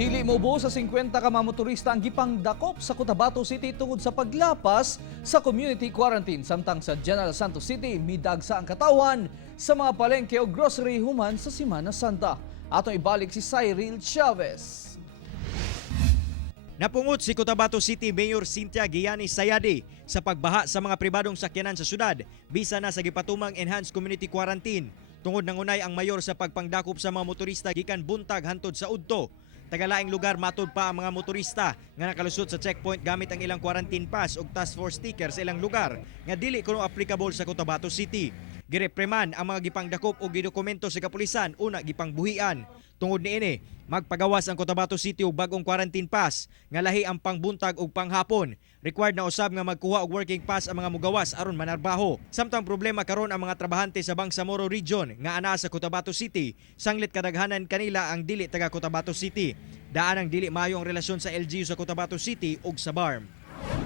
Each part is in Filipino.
Dili mobo sa 50 ka mga motorista ang gipang dakop sa Cotabato City tungod sa paglapas sa community quarantine. Samtang sa General Santos City, midagsa ang katawan sa mga palengke o grocery human sa Semana Santa. Atong ibalik si Cyril Chavez. Napungot si Cotabato City Mayor Cynthia Giani Sayadi sa pagbaha sa mga pribadong sakyanan sa syudad bisa na sa gipatumang enhanced community quarantine. Tungod nangunay ang mayor sa pagpangdakop sa mga motorista gikan buntag hantod sa udto. Tagalaing lugar matud pa ang mga motorista nga nakalusot sa checkpoint gamit ang ilang quarantine pass ug task force sticker sa ilang lugar nga dili kuno applicable sa Cotabato City. Girepreman ang mga gipangdakop o gidokumento sa kapulisan una gipangbuhian. Tungod niini, magpagawas ang Cotabato City og bagong quarantine pass nga lahi ang pangbuntag ug panghapon. Required na usab nga magkuha og working pass ang mga mugawas aron manarbaho. Samtang problema karon ang mga trabahante sa Bangsamoro Region nga anaa sa Cotabato City, sanglit kadaghanan kanila ang dili taga Cotabato City. Daan ang dili maayo ang relasyon sa LGU sa Cotabato City ug sa BARM.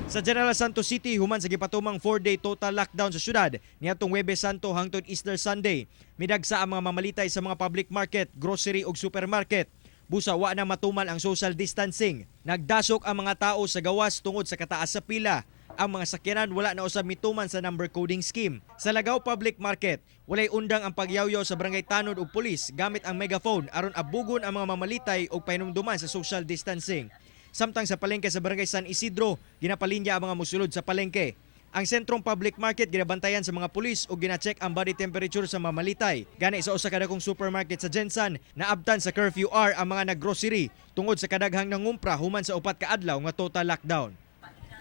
Sa General Santos City, human sa gipatumang 4-day total lockdown sa syudad niadtong Huwebes Santo hangtod Easter Sunday. Midagsa ang mga mamalitay sa mga public market, grocery ug supermarket. Busa wa na matuman ang social distancing. Nagdasok ang mga tao sa gawas tungod sa kataas sa pila. Ang mga sakyanan wala na usab mituman sa number coding scheme. Sa Lagaw Public Market, walay undang ang pagyawyaw sa barangay tanod ug pulis gamit ang megaphone aron abugon ang mga mamalitay ug pahinumduman sa social distancing. Samtang sa palengke sa barangay San Isidro, ginapalinya ang mga musulod sa palengke. Ang sentrong public market ginabantayan sa mga pulis o gina-check ang body temperature sa mamalitay. Gani sa usa ka dakong supermarket sa Jensan, naabtan sa curfew hour ang mga naggrocery tungod sa kadaghang nangumpra human sa upat ka adlaw nga total lockdown.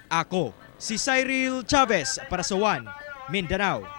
Ako, si Cyril Chavez para sa One Mindanao.